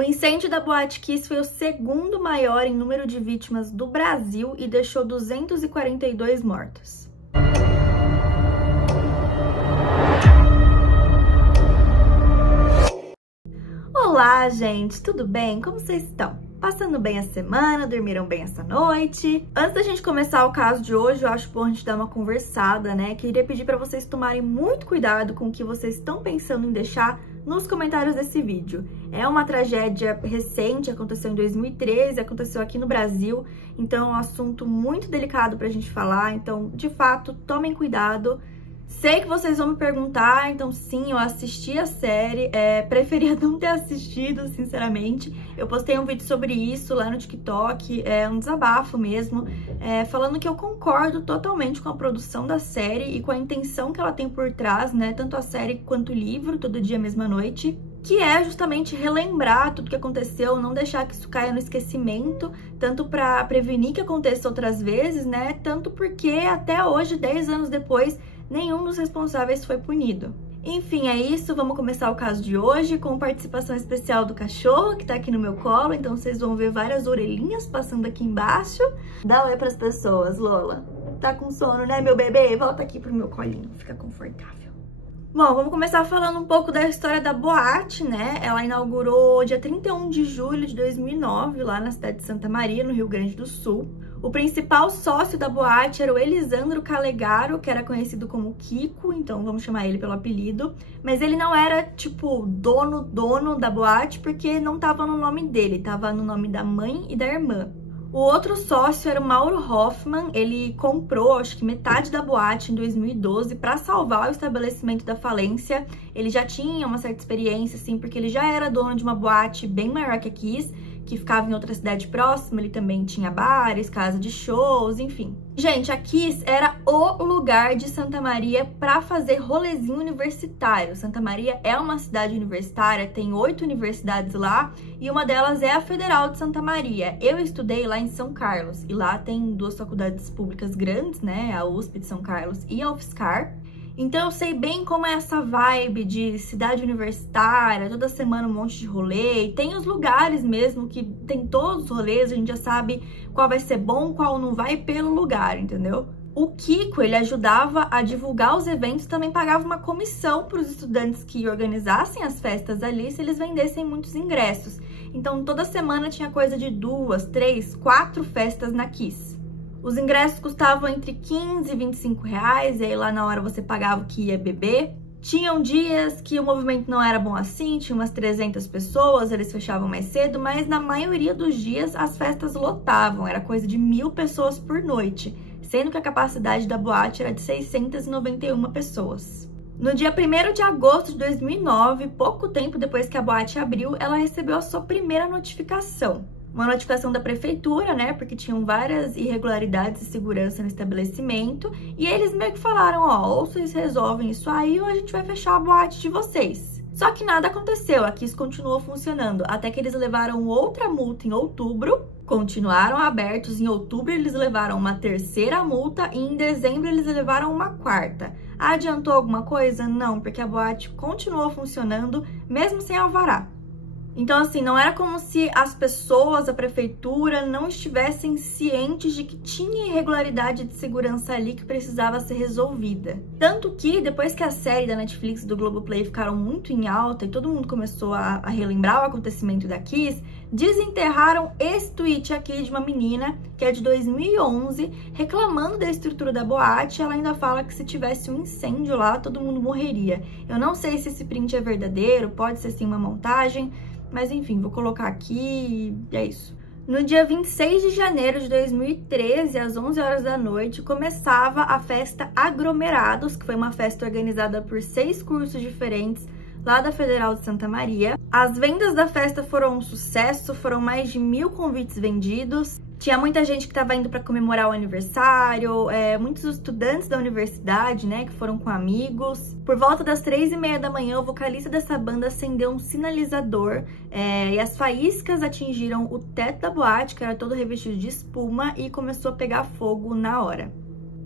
O incêndio da Boate Kiss foi o segundo maior em número de vítimas do Brasil e deixou 242 mortos. Olá, gente, tudo bem? Como vocês estão? Passando bem a semana? Dormiram bem essa noite? Antes da gente começar o caso de hoje, eu acho bom a gente dar uma conversada, né? Queria pedir para vocês tomarem muito cuidado com o que vocês estão pensando em deixar nos comentários desse vídeo. É uma tragédia recente, aconteceu em 2013, aconteceu aqui no Brasil, então é um assunto muito delicado pra gente falar, então, de fato, tomem cuidado. Sei que vocês vão me perguntar, então sim, eu assisti a série, preferia não ter assistido, sinceramente. Eu postei um vídeo sobre isso lá no TikTok, um desabafo mesmo, falando que eu concordo totalmente com a produção da série e com a intenção que ela tem por trás, né, tanto a série quanto o livro, Todo Dia, Mesma Noite, que é justamente relembrar tudo que aconteceu, não deixar que isso caia no esquecimento, tanto para prevenir que aconteça outras vezes, né, tanto porque até hoje, 10 anos depois, nenhum dos responsáveis foi punido. Enfim, é isso. Vamos começar o caso de hoje com participação especial do cachorro, que tá aqui no meu colo. Então vocês vão ver várias orelhinhas passando aqui embaixo. Dá oi pras pessoas, Lola. Tá com sono, né, meu bebê? Volta aqui pro meu colinho, fica confortável. Bom, vamos começar falando um pouco da história da boate, né? Ela inaugurou dia 31 de julho de 2009, lá na cidade de Santa Maria, no Rio Grande do Sul. O principal sócio da boate era o Elisandro Calegaro, que era conhecido como Kiko, então vamos chamar ele pelo apelido. Mas ele não era, tipo, dono da boate, porque não tava no nome dele, tava no nome da mãe e da irmã. O outro sócio era o Mauro Hoffman, ele comprou, acho que metade da boate em 2012 para salvar o estabelecimento da falência. Ele já tinha uma certa experiência, assim, porque ele já era dono de uma boate bem maior que a Kiss, que ficava em outra cidade próxima. Ele também tinha bares, casa de shows, enfim. Gente, a Kiss era o lugar de Santa Maria para fazer rolezinho universitário. Santa Maria é uma cidade universitária, tem 8 universidades lá, e uma delas é a Federal de Santa Maria. Eu estudei lá em São Carlos, e lá tem 2 faculdades públicas grandes, né, a USP de São Carlos e a UFSCar. Então eu sei bem como é essa vibe de cidade universitária, toda semana um monte de rolê, e tem os lugares mesmo que tem todos os rolês, a gente já sabe qual vai ser bom, qual não vai pelo lugar, entendeu? O Kiko, ele ajudava a divulgar os eventos, também pagava uma comissão para os estudantes que organizassem as festas ali, se eles vendessem muitos ingressos. Então toda semana tinha coisa de 2, 3, 4 festas na Kiss. Os ingressos custavam entre 15 e 25 reais, e aí lá na hora você pagava o que ia beber. Tinham dias que o movimento não era bom assim, tinha umas 300 pessoas, eles fechavam mais cedo, mas na maioria dos dias as festas lotavam, era coisa de 1.000 pessoas por noite, sendo que a capacidade da boate era de 691 pessoas. No dia 1º de agosto de 2009, pouco tempo depois que a boate abriu, ela recebeu a sua primeira notificação. Uma notificação da prefeitura, né, porque tinham várias irregularidades de segurança no estabelecimento, e eles meio que falaram, ó, ou vocês resolvem isso aí, ou a gente vai fechar a boate de vocês. Só que nada aconteceu, a Kiss continuou funcionando, até que eles levaram outra multa em outubro, continuaram abertos, em outubro eles levaram uma 3ª multa, e em dezembro eles levaram uma 4ª. Adiantou alguma coisa? Não, porque a boate continuou funcionando, mesmo sem alvará. Então, assim, não era como se as pessoas, a prefeitura, não estivessem cientes de que tinha irregularidade de segurança ali que precisava ser resolvida. Tanto que, depois que a série da Netflix e do Globoplay ficaram muito em alta e todo mundo começou a relembrar o acontecimento da Kiss, desenterraram esse tweet aqui de uma menina, que é de 2011, reclamando da estrutura da boate. Ela ainda fala que se tivesse um incêndio lá, todo mundo morreria. Eu não sei se esse print é verdadeiro, pode ser sim uma montagem, mas enfim, vou colocar aqui e é isso. No dia 26 de janeiro de 2013, às 11 horas da noite, começava a festa Aglomerados, que foi uma festa organizada por 6 cursos diferentes lá da Federal de Santa Maria. As vendas da festa foram um sucesso, foram mais de 1.000 convites vendidos. Tinha muita gente que estava indo para comemorar o aniversário, muitos estudantes da universidade, né, que foram com amigos. Por volta das 3h30 da manhã, o vocalista dessa banda acendeu um sinalizador e as faíscas atingiram o teto da boate, que era todo revestido de espuma, e começou a pegar fogo na hora.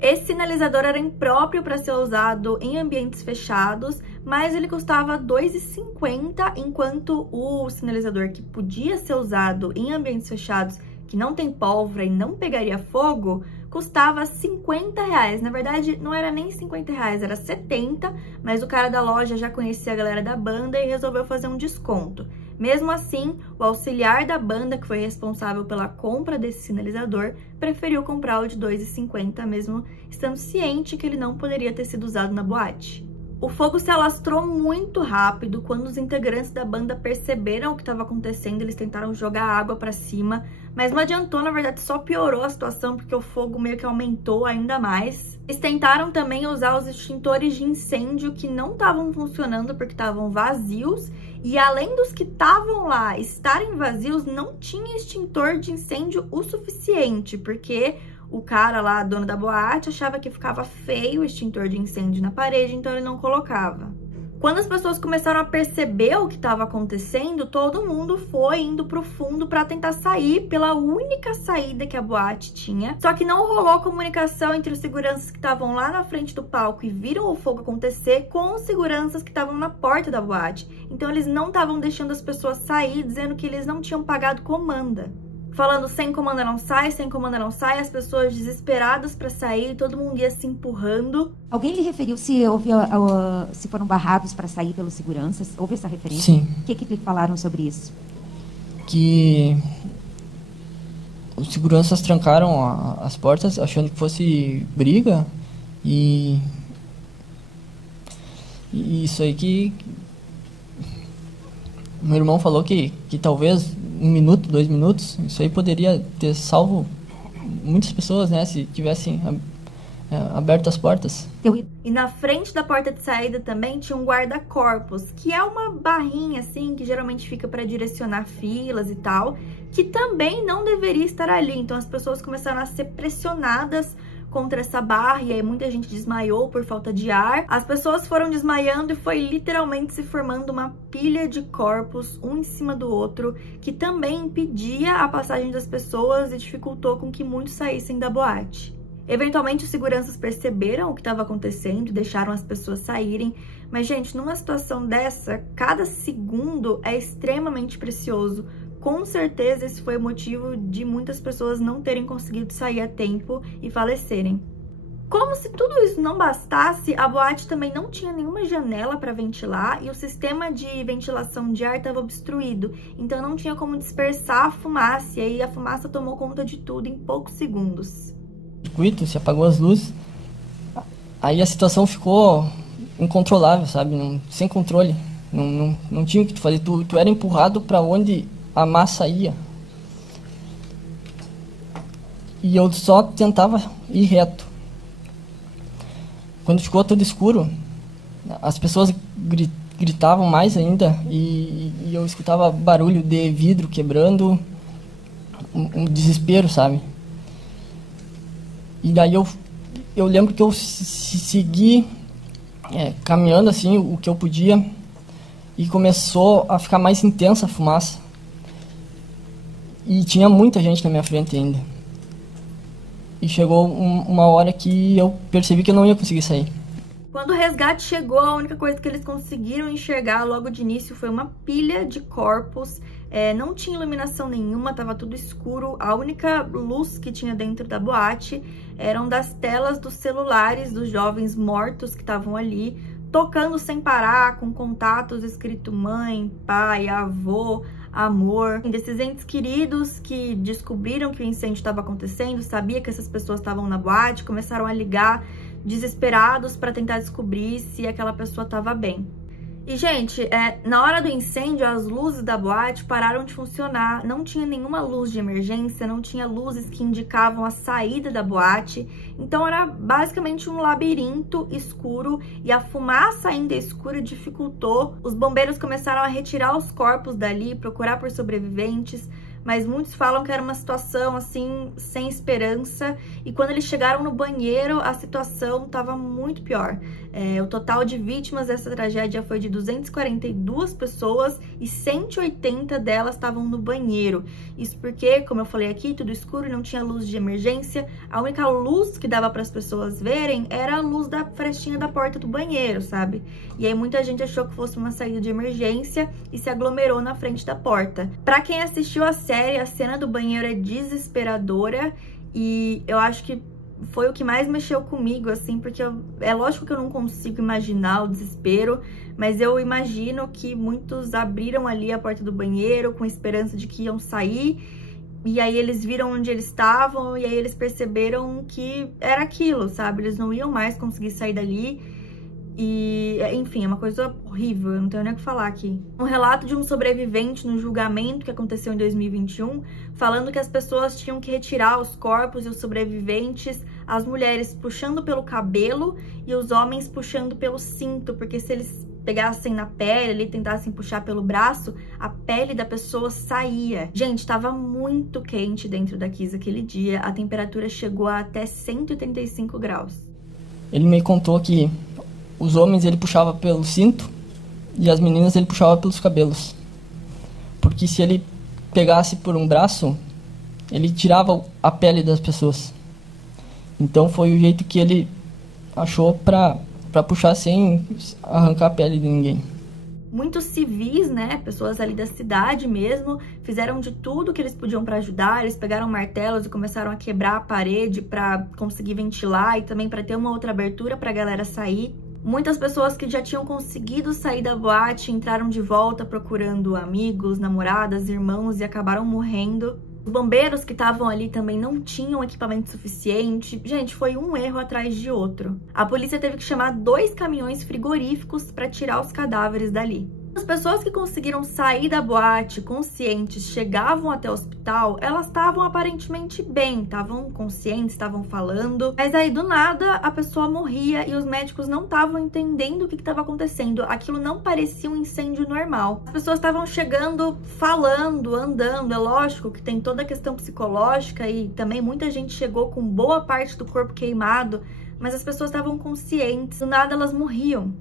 Esse sinalizador era impróprio para ser usado em ambientes fechados, mas ele custava R$ 2,50, enquanto o sinalizador que podia ser usado em ambientes fechados, que não tem pólvora e não pegaria fogo, custava R$ 50. Na verdade, não era nem R$ 50, era 70, mas o cara da loja já conhecia a galera da banda e resolveu fazer um desconto. Mesmo assim, o auxiliar da banda, que foi responsável pela compra desse sinalizador, preferiu comprar o de R$ 2,50, mesmo estando ciente que ele não poderia ter sido usado na boate. O fogo se alastrou muito rápido. Quando os integrantes da banda perceberam o que estava acontecendo, eles tentaram jogar água para cima, mas não adiantou, na verdade só piorou a situação, porque o fogo meio que aumentou ainda mais. Eles tentaram também usar os extintores de incêndio que não estavam funcionando porque estavam vazios, e além dos que estavam lá estarem vazios, não tinha extintor de incêndio o suficiente, porque o cara lá, dono da boate, achava que ficava feio o extintor de incêndio na parede, então ele não colocava. Quando as pessoas começaram a perceber o que estava acontecendo, todo mundo foi indo pro fundo para tentar sair pela única saída que a boate tinha. Só que não rolou comunicação entre os seguranças que estavam lá na frente do palco e viram o fogo acontecer com os seguranças que estavam na porta da boate. Então eles não estavam deixando as pessoas sair, dizendo que eles não tinham pagado comanda. Falando sem comanda não sai, sem comanda não sai, as pessoas desesperadas para sair, todo mundo ia se empurrando. Alguém lhe referiu se se foram barrados para sair pelos seguranças? Houve essa referência? Sim. O que lhe falaram sobre isso? Que os seguranças trancaram as portas achando que fosse briga e isso aí que meu irmão falou que talvez 1 minuto, 2 minutos, isso aí poderia ter salvo muitas pessoas, né, se tivessem aberto as portas. E na frente da porta de saída também tinha um guarda-corpos, que é uma barrinha assim, que geralmente fica para direcionar filas e tal, que também não deveria estar ali. Então as pessoas começaram a ser pressionadas contra essa barra, e aí muita gente desmaiou por falta de ar. As pessoas foram desmaiando e foi literalmente se formando uma pilha de corpos, um em cima do outro, que também impedia a passagem das pessoas e dificultou com que muitos saíssem da boate. Eventualmente os seguranças perceberam o que estava acontecendo e deixaram as pessoas saírem, mas gente, numa situação dessa, cada segundo é extremamente precioso. Com certeza esse foi o motivo de muitas pessoas não terem conseguido sair a tempo e falecerem. Como se tudo isso não bastasse, a boate também não tinha nenhuma janela para ventilar e o sistema de ventilação de ar estava obstruído, então não tinha como dispersar a fumaça, e aí a fumaça tomou conta de tudo em poucos segundos. Circuito, se apagou as luzes, aí a situação ficou incontrolável, sabe? Sem controle, não tinha o que tu fazer, tu era empurrado para onde a massa ia. E eu só tentava ir reto. Quando ficou tudo escuro, as pessoas gritavam mais ainda e eu escutava barulho de vidro quebrando, um desespero, sabe? E daí eu lembro que eu segui caminhando assim o que eu podia e começou a ficar mais intensa a fumaça. E tinha muita gente na minha frente ainda. E chegou uma hora que eu percebi que eu não ia conseguir sair. Quando o resgate chegou, a única coisa que eles conseguiram enxergar logo de início foi uma pilha de corpos. Não tinha iluminação nenhuma, estava tudo escuro. A única luz que tinha dentro da boate eram das telas dos celulares dos jovens mortos que estavam ali, tocando sem parar, com contatos escrito mãe, pai, avô, amor. Desses entes queridos que descobriram que o incêndio estava acontecendo, sabia que essas pessoas estavam na boate, começaram a ligar desesperados para tentar descobrir se aquela pessoa estava bem. E, gente, na hora do incêndio, as luzes da boate pararam de funcionar, não tinha nenhuma luz de emergência, não tinha luzes que indicavam a saída da boate, então era basicamente um labirinto escuro e a fumaça ainda escura dificultou. Os bombeiros começaram a retirar os corpos dali, procurar por sobreviventes, mas muitos falam que era uma situação, assim, sem esperança. E quando eles chegaram no banheiro, a situação estava muito pior. O total de vítimas dessa tragédia foi de 242 pessoas e 180 delas estavam no banheiro. Isso porque, como eu falei aqui, tudo escuro e não tinha luz de emergência. A única luz que dava para as pessoas verem era a luz da frestinha da porta do banheiro, sabe? E aí muita gente achou que fosse uma saída de emergência e se aglomerou na frente da porta. Pra quem assistiu a série, a cena do banheiro é desesperadora e eu acho que foi o que mais mexeu comigo, assim, porque é lógico que eu não consigo imaginar o desespero, mas eu imagino que muitos abriram ali a porta do banheiro com a esperança de que iam sair, e aí eles viram onde eles estavam, e aí eles perceberam que era aquilo, sabe? Eles não iam mais conseguir sair dali. E, enfim, é uma coisa horrível, eu não tenho nem o que falar aqui. Um relato de um sobrevivente no julgamento que aconteceu em 2021, falando que as pessoas tinham que retirar os corpos e os sobreviventes, as mulheres puxando pelo cabelo e os homens puxando pelo cinto, porque se eles pegassem na pele ali, tentassem puxar pelo braço, a pele da pessoa saía. Gente, tava muito quente dentro da Kiss aquele dia, a temperatura chegou a até 135 graus. Ele me contou que os homens ele puxava pelo cinto e as meninas ele puxava pelos cabelos. Porque se ele pegasse por um braço, ele tirava a pele das pessoas. Então foi o jeito que ele achou pra puxar sem arrancar a pele de ninguém. Muitos civis, né, pessoas ali da cidade mesmo, fizeram de tudo que eles podiam para ajudar. Eles pegaram martelos e começaram a quebrar a parede para conseguir ventilar e também para ter uma outra abertura para a galera sair. Muitas pessoas que já tinham conseguido sair da boate entraram de volta procurando amigos, namoradas, irmãos e acabaram morrendo. Os bombeiros que estavam ali também não tinham equipamento suficiente. Gente, foi um erro atrás de outro. A polícia teve que chamar 2 caminhões frigoríficos para tirar os cadáveres dali. As pessoas que conseguiram sair da boate conscientes chegavam até o hospital, elas estavam aparentemente bem, estavam conscientes, estavam falando, mas aí do nada a pessoa morria e os médicos não estavam entendendo o que estava acontecendo. Aquilo não parecia um incêndio normal. As pessoas estavam chegando, falando, andando. É lógico que tem toda a questão psicológica e também muita gente chegou com boa parte do corpo queimado, mas as pessoas estavam conscientes, do nada elas morriam.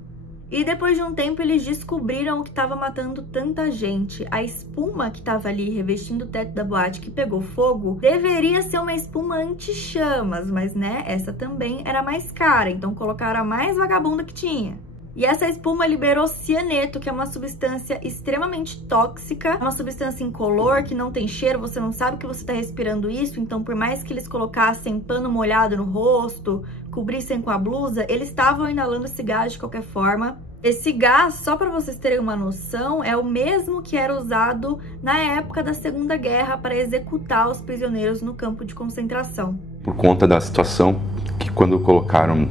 E depois de um tempo eles descobriram o que estava matando tanta gente. A espuma que estava ali revestindo o teto da boate que pegou fogo deveria ser uma espuma anti-chamas, mas né, essa também era mais cara, então colocaram a mais vagabunda que tinha. E essa espuma liberou cianeto, que é uma substância extremamente tóxica, uma substância incolor, que não tem cheiro, você não sabe que você está respirando isso, então por mais que eles colocassem pano molhado no rosto, cobrissem com a blusa, eles estavam inalando esse gás de qualquer forma. Esse gás, só para vocês terem uma noção, é o mesmo que era usado na época da Segunda Guerra para executar os prisioneiros no campo de concentração. Por conta da situação, que quando colocaram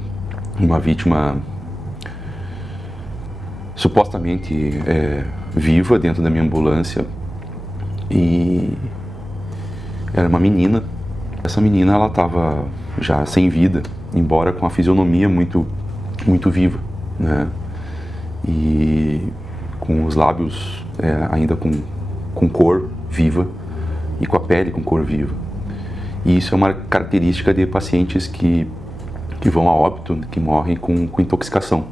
uma vítima supostamente viva dentro da minha ambulância, e era uma menina. Essa menina, ela estava já sem vida, embora com a fisionomia muito viva, né? E com os lábios ainda com cor viva e com a pele com cor viva. E isso é uma característica de pacientes que vão a óbito, que morrem com intoxicação,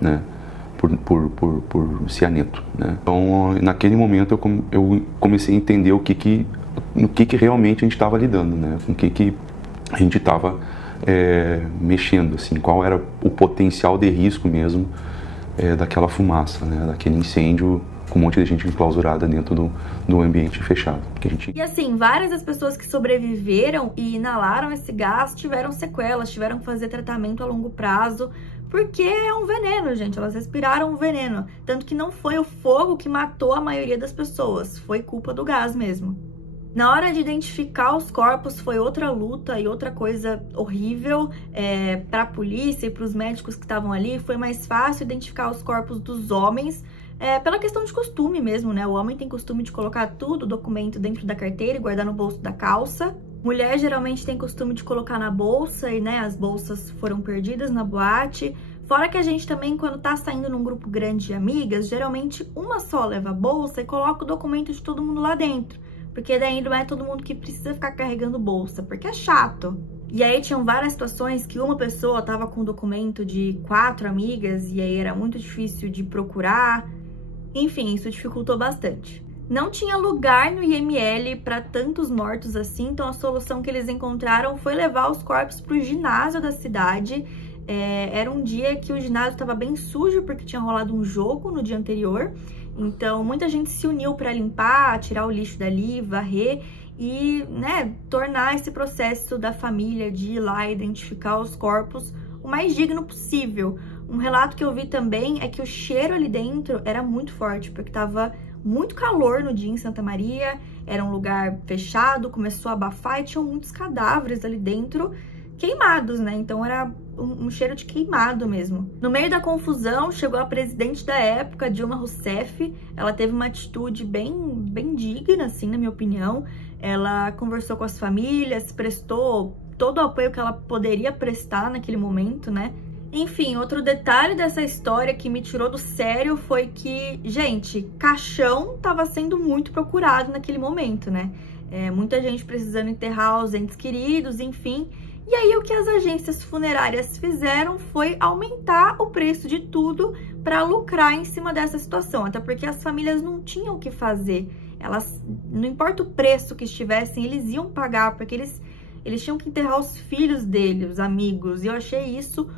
né? Por cianeto, né? Então, naquele momento eu comecei a entender no que realmente a gente estava lidando, né? Com o que a gente estava mexendo, assim, qual era o potencial de risco mesmo daquela fumaça, né? Daquele incêndio com um monte de gente enclausurada dentro do ambiente fechado. E assim, várias das pessoas que sobreviveram e inalaram esse gás tiveram sequelas, tiveram que fazer tratamento a longo prazo, porque é um veneno, gente, elas respiraram um veneno. Tanto que não foi o fogo que matou a maioria das pessoas, foi culpa do gás mesmo. Na hora de identificar os corpos foi outra luta e outra coisa horrível. Para a polícia e para os médicos que estavam ali, foi mais fácil identificar os corpos dos homens, pela questão de costume mesmo, né? O homem tem costume de colocar tudo, documento dentro da carteira e guardar no bolso da calça. Mulher geralmente tem costume de colocar na bolsa e, né, as bolsas foram perdidas na boate. Fora que a gente também, quando tá saindo num grupo grande de amigas, geralmente uma só leva a bolsa e coloca o documento de todo mundo lá dentro. porque daí não é todo mundo que precisa ficar carregando bolsa, porque é chato. E aí tinham várias situações que uma pessoa tava com um documento de 4 amigas e aí era muito difícil de procurar. Enfim, isso dificultou bastante. Não tinha lugar no IML para tantos mortos assim, então a solução que eles encontraram foi levar os corpos para o ginásio da cidade. Era um dia que o ginásio estava bem sujo porque tinha rolado um jogo no dia anterior. Então muita gente se uniu para limpar, tirar o lixo dali, varrer e, né, tornar esse processo da família de ir lá identificar os corpos o mais digno possível. Um relato que eu vi também é que o cheiro ali dentro era muito forte, porque tava muito calor no dia em Santa Maria, era um lugar fechado, começou a abafar e tinham muitos cadáveres ali dentro queimados, né? Então era um cheiro de queimado mesmo. No meio da confusão, chegou a presidente da época, Dilma Rousseff. Ela teve uma atitude bem digna, assim, na minha opinião. Ela conversou com as famílias, prestou todo o apoio que ela poderia prestar naquele momento, né? Enfim, outro detalhe dessa história que me tirou do sério foi que, gente, caixão estava sendo muito procurado naquele momento, né? Muita gente precisando enterrar os entes queridos, enfim. E aí o que as agências funerárias fizeram foi aumentar o preço de tudo para lucrar em cima dessa situação, até porque as famílias não tinham o que fazer. Elas, não importa o preço que estivessem, eles iam pagar, porque eles tinham que enterrar os filhos dele, os amigos, e eu achei isso...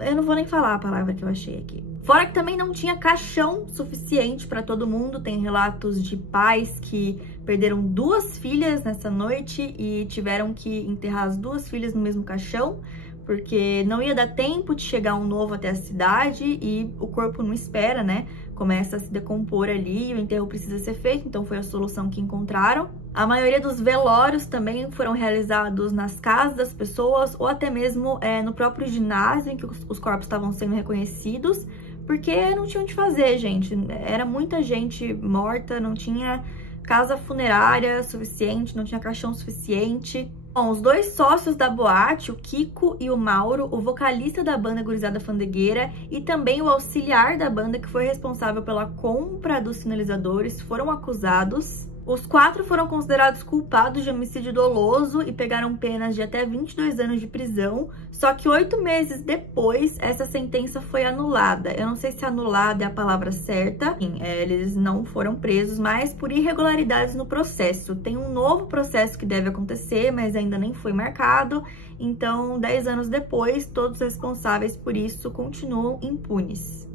Eu não vou nem falar a palavra que eu achei aqui. Fora que também não tinha caixão suficiente para todo mundo. Tem relatos de pais que perderam 2 filhas nessa noite e tiveram que enterrar as 2 filhas no mesmo caixão, porque não ia dar tempo de chegar um novo até a cidade e o corpo não espera, né? Começa a se decompor ali e o enterro precisa ser feito, então foi a solução que encontraram. A maioria dos velórios também foram realizados nas casas das pessoas ou até mesmo no próprio ginásio em que os corpos estavam sendo reconhecidos, porque não tinha onde fazer, gente. Era muita gente morta, não tinha casa funerária suficiente, não tinha caixão suficiente. Bom, os 2 sócios da boate, o Kiko e o Mauro, o vocalista da banda Gurizada Fandegueira e também o auxiliar da banda que foi responsável pela compra dos sinalizadores, foram acusados. Os 4 foram considerados culpados de homicídio doloso e pegaram penas de até 22 anos de prisão, só que 8 meses depois, essa sentença foi anulada. Eu não sei se anulada é a palavra certa. Eles não foram presos, mas por irregularidades no processo. Tem um novo processo que deve acontecer, mas ainda nem foi marcado. Então, 10 anos depois, todos os responsáveis por isso continuam impunes.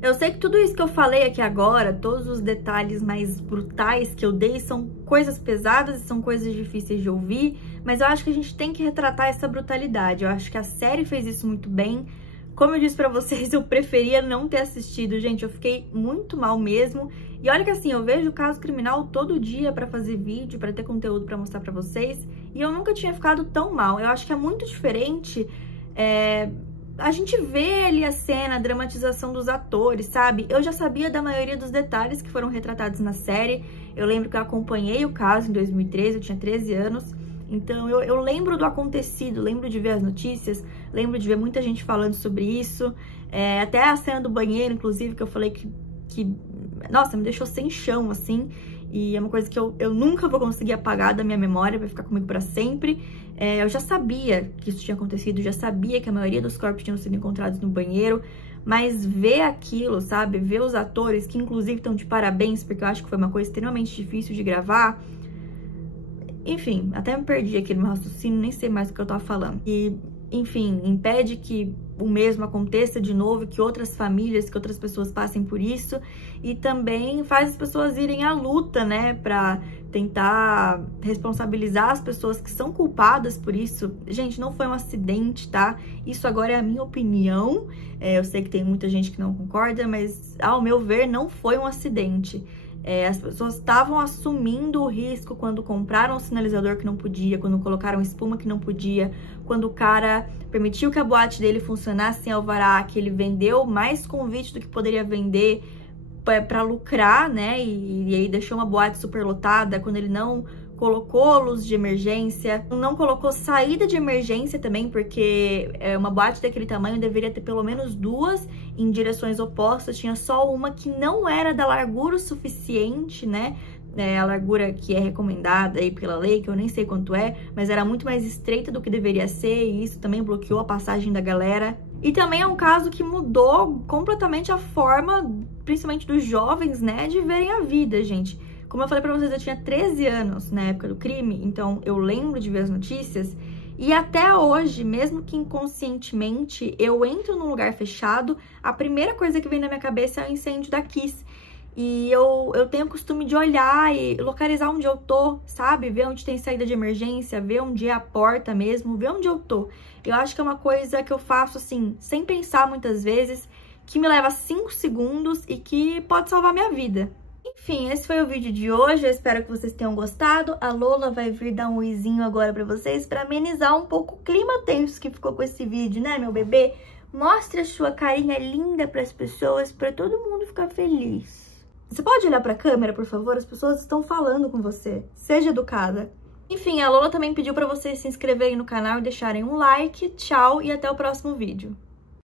Eu sei que tudo isso que eu falei aqui agora, todos os detalhes mais brutais que eu dei são coisas pesadas e são coisas difíceis de ouvir, mas eu acho que a gente tem que retratar essa brutalidade. Eu acho que a série fez isso muito bem. Como eu disse pra vocês, eu preferia não ter assistido, gente, eu fiquei muito mal mesmo. E olha que assim, eu vejo Caso Criminal todo dia pra fazer vídeo, pra ter conteúdo pra mostrar pra vocês, e eu nunca tinha ficado tão mal. Eu acho que é muito diferente... A gente vê ali a cena, a dramatização dos atores, sabe? Eu já sabia da maioria dos detalhes que foram retratados na série. Eu lembro que eu acompanhei o caso em 2013, eu tinha 13 anos. Então eu lembro do acontecido, lembro de ver as notícias, lembro de ver muita gente falando sobre isso. Até a cena do banheiro, inclusive, que eu falei que nossa, me deixou sem chão, assim. E é uma coisa que eu nunca vou conseguir apagar da minha memória, vai ficar comigo pra sempre. Eu já sabia que isso tinha acontecido, já sabia que a maioria dos corpos tinham sido encontrados no banheiro, mas ver aquilo, sabe? Ver os atores, que inclusive estão de parabéns, porque eu acho que foi uma coisa extremamente difícil de gravar. Enfim, até me perdi aqui no meu raciocínio, nem sei mais o que eu tava falando. E, enfim, impede que o mesmo aconteça de novo, que outras famílias, que outras pessoas passem por isso. E também faz as pessoas irem à luta, né, pra tentar responsabilizar as pessoas que são culpadas por isso. Gente, não foi um acidente, tá? Isso agora é a minha opinião. Eu sei que tem muita gente que não concorda, mas ao meu ver não foi um acidente. As pessoas estavam assumindo o risco quando compraram um sinalizador que não podia, quando colocaram espuma que não podia, quando o cara permitiu que a boate dele funcionasse sem alvará, que ele vendeu mais convite do que poderia vender para lucrar, né? E aí deixou uma boate super lotada, quando ele não colocou luz de emergência, não colocou saída de emergência também, porque uma boate daquele tamanho deveria ter pelo menos 2 em direções opostas, tinha só uma que não era da largura o suficiente, né, a largura que é recomendada aí pela lei, que eu nem sei quanto é, mas era muito mais estreita do que deveria ser, e isso também bloqueou a passagem da galera. E também é um caso que mudou completamente a forma, principalmente dos jovens, né, de verem a vida, gente. Como eu falei pra vocês, eu tinha 13 anos na época do crime, então eu lembro de ver as notícias. E até hoje, mesmo que inconscientemente, eu entro num lugar fechado, a primeira coisa que vem na minha cabeça é o incêndio da Kiss. E eu tenho o costume de olhar e localizar onde eu tô, sabe? Ver onde tem saída de emergência, ver onde é a porta mesmo, ver onde eu tô. Eu acho que é uma coisa que eu faço, assim, sem pensar muitas vezes, que me leva 5 segundos e que pode salvar minha vida. Enfim, esse foi o vídeo de hoje, eu espero que vocês tenham gostado. A Lola vai vir dar um oizinho agora pra vocês, pra amenizar um pouco o clima tenso que ficou com esse vídeo, né, meu bebê? Mostre a sua carinha linda pras pessoas, pra todo mundo ficar feliz. Você pode olhar pra câmera, por favor? As pessoas estão falando com você. Seja educada. Enfim, a Lola também pediu pra vocês se inscreverem no canal e deixarem um like. Tchau e até o próximo vídeo.